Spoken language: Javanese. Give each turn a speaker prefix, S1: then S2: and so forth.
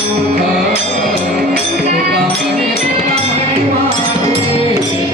S1: Oh, oh, oh, oh,